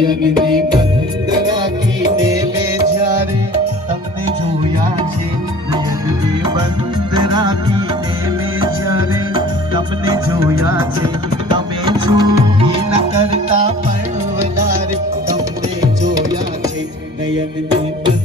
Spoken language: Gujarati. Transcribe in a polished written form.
નયનને બંધ રાખીને મેં જ્યારે તમને જોયા છે, નયનને બંધ રાખીને મેં જ્યારે તમને જોયા છે, તમે જોઈ ન કરતા પણ વધારે તમને જોયા છે, નયનને બંધ